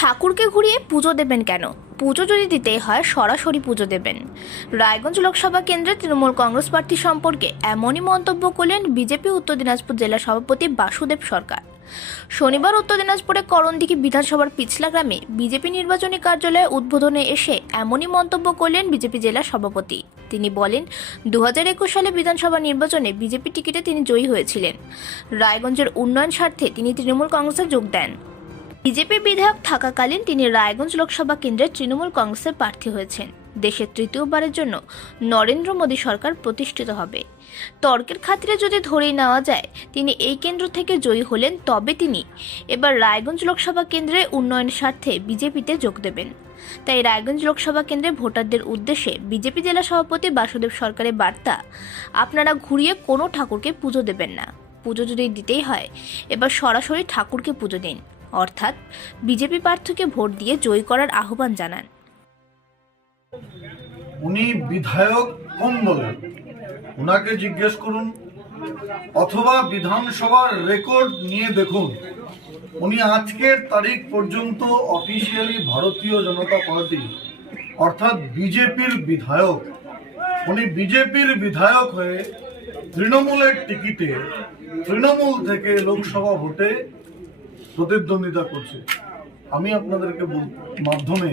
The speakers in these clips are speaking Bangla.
ঠাকুরকে ঘুরিয়ে পুজো দেবেন কেন? পুজো যদি দিতেই হয় সরাসরি পুজো দেবেন। রায়গঞ্জ লোকসভা কেন্দ্রে তৃণমূল কংগ্রেস প্রার্থী সম্পর্কে এমনই মন্তব্য করলেন বিজেপি উত্তর দিনাজপুর জেলা সভাপতি বাসুদেব সরকার। শনিবার উত্তর দিনাজপুরে করণদিঘি বিধানসভার পিছলা গ্রামে বিজেপি নির্বাচনী কার্যালয়ে উদ্বোধনে এসে এমনই মন্তব্য করলেন বিজেপি জেলা সভাপতি। তিনি বলেন, 2021 সালে বিধানসভা নির্বাচনে বিজেপি টিকিটে তিনি জয়ী হয়েছিলেন। রায়গঞ্জের উন্নয়ন স্বার্থে তিনি তৃণমূল কংগ্রেসে যোগ দেন। বিজেপি বিধায়ক থাকাকালীন তিনি রায়গঞ্জ লোকসভা কেন্দ্রের তৃণমূল কংগ্রেসের প্রার্থী হয়েছেন। দেশের তৃতীয়বারের জন্য নরেন্দ্র মোদী সরকার প্রতিষ্ঠিত হবে। তর্কের খাতিরে যদি ধরেই নেওয়া যায় তিনি এই কেন্দ্র থেকে জয়ী হলেন, তবে তিনি এবার রায়গঞ্জ লোকসভা কেন্দ্রে উন্নয়নের স্বার্থে বিজেপিতে যোগ দেবেন। তাই রায়গঞ্জ লোকসভা কেন্দ্রে ভোটারদের উদ্দেশ্যে বিজেপি জেলা সভাপতি বাসুদেব সরকারের বার্তা, আপনারা ঘুরিয়ে কোনো ঠাকুরকে পুজো দেবেন না। পুজো যদি দিতেই হয় এবার সরাসরি ঠাকুরকে পুজো দিন, অর্থাৎ বিজেপি প্রার্থীকে ভোট দিয়ে জয়ী করার আহ্বান জানান। উনি বিধায়ক কম বলেন, ওনাকে জিজ্ঞেস করুন অথবা বিধানসভার রেকর্ড নিয়ে দেখুন। উনি আজকের তারিখ পর্যন্ত অফিসিয়ালি ভারতীয় জনতা পার্টি অর্থাৎ বিজেপির বিধায়ক। উনি বিজেপির বিধায়ক হয়ে তৃণমূলের টিকিটে তৃণমূল থেকে লোকসভা ভোটে প্রতিদ্বন্দ্বিতা করছে। আমি আপনাদেরকে মাধ্যমে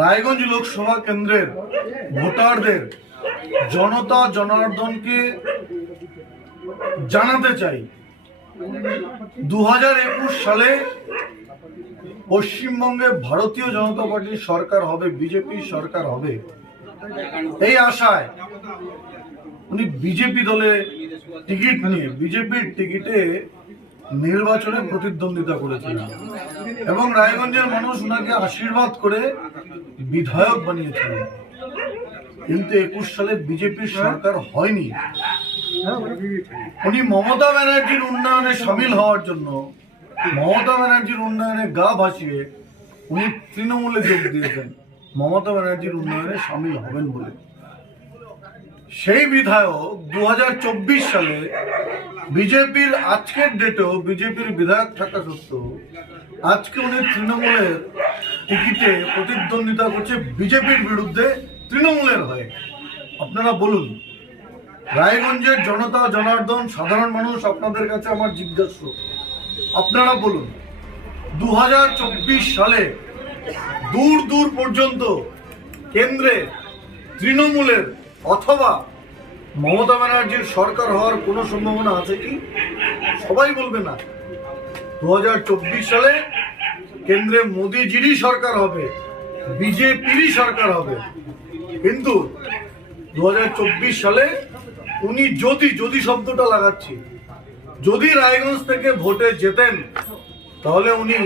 রায়গঞ্জ লোকসভা কেন্দ্রের ভোটারদের জনতা জনার্দনকে জানাতে চাই, 2021 সালে পশ্চিমবঙ্গে ভারতীয় জনতা পার্টির সরকার হবে, বিজেপির সরকার হবে। এই আশায় উনি বিজেপি দলে টিকিট নিয়ে বিজেপির টিকিটে নির্বাচনে প্রতিদ্বন্দ্বিতা করেছিলেন এবং রায়গঞ্জের মানুষ ওনাকে আশীর্বাদ করে বিধায়ক বানিয়েছিলেন। কিন্তু 21 সালে বিজেপির সরকার হয়নি। উনি মমতা ব্যানার্জির উন্নয়নে সামিল হওয়ার জন্য, মমতা ব্যানার্জির উন্নয়নে গা ভাসিয়ে উনি তৃণমূলে যোগ দিয়েছেন মমতা ব্যানার্জির উন্নয়নে সামিল হবেন বলে। সেই বিধায়ক 2024 সালে বিজেপির আজকের ডেটেও বিজেপির বিধায়ক থাকা সত্ত্বেও আজকে উনি তৃণমূলের টিকিটে প্রতিদ্বন্দ্বিতা করছে বিজেপির বিরুদ্ধে তৃণমূলের হয়ে। আপনারা বলুন, রায়গঞ্জের জনতা জনার্দন সাধারণ মানুষ আপনাদের কাছে আমার জিজ্ঞাসা, আপনারা বলুন 2024 সালে দূর দূর পর্যন্ত কেন্দ্রে তৃণমূলের অথবা মমতা ব্যানার্জির সরকার হওয়ার কোনো সম্ভাবনা আছে কি? সবাই বলবে না। 2024 সালে কেন্দ্রে মোদিজিরই সরকার হবে, বিজেপিরই সরকার হবে। কিন্তু 2024 সালে উনি যদি শব্দটা লাগাচ্ছি, যদি রায়গঞ্জ থেকে ভোটে যেতেন, তাহলে উনি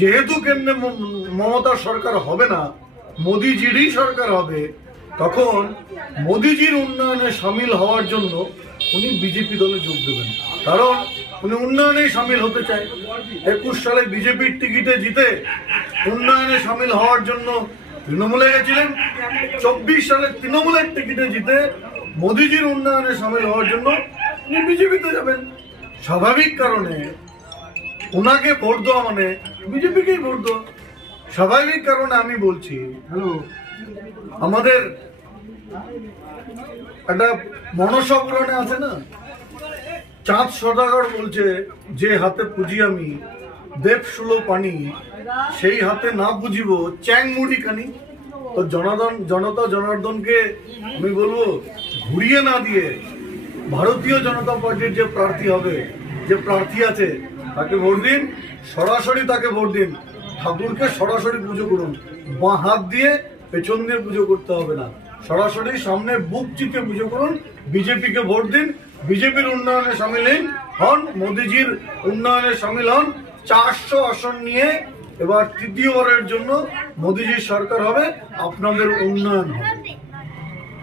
যেহেতু কেন্দ্রে মমতার সরকার হবে না, মোদিজিরই সরকার হবে, তখন মোদিজির উন্নয়নে সামিল হওয়ার জন্য উনি বিজেপি দলে যোগ দেবেন। কারণ উনি উন্নয়নে সামিল হতে চায়। 21 সালে বিজেপির টিকিটে জিতে উন্নয়নে সামিল হওয়ার জন্য তৃণমূলে গেছিলেন। 24 সালে তৃণমূলের টিকিটে জিতে মোদিজির উন্নয়নে সামিল হওয়ার জন্য উনি বিজেপিতে যাবেন। স্বাভাবিক কারণে ওনাকে ভোট দেওয়া মানে বিজেপিকেই ভোট দেওয়া। স্বাভাবিক কারণে আমি বলছি, আমাদের একটা মনসা পুরাণে আছে না, চাঁদ সদাগর বলছে, যে হাতে পুজি আমি দেব শুলো পানি, সেই হাতে না বুঝিব চ্যাং মুড়ি কানি। তো জনতা জনার্দনকে আমি বলবো, ঘুরিয়ে না দিয়ে ভারতীয় জনতা পার্টির যে প্রার্থী হবে, যে প্রার্থী আছে, তাকে ভোট দিন, সরাসরি তাকে ভোট দিন। ঠাকুরকে সরাসরি পুজো করুন, বাঁ হাত দিয়ে পেছন দিয়ে পুজো করতে হবে না, সরাসরি সামনে বুক চিপে পুজো করুন। বিজেপিকে ভোট দিন, বিজেপির উন্নয়নে সামিল হন, মোদিজির উন্নয়নে সামিল হন। 400 আসন নিয়ে এবার তৃতীয়বারের জন্য মোদিজির সরকার হবে, আপনাদের উন্নয়ন হবে।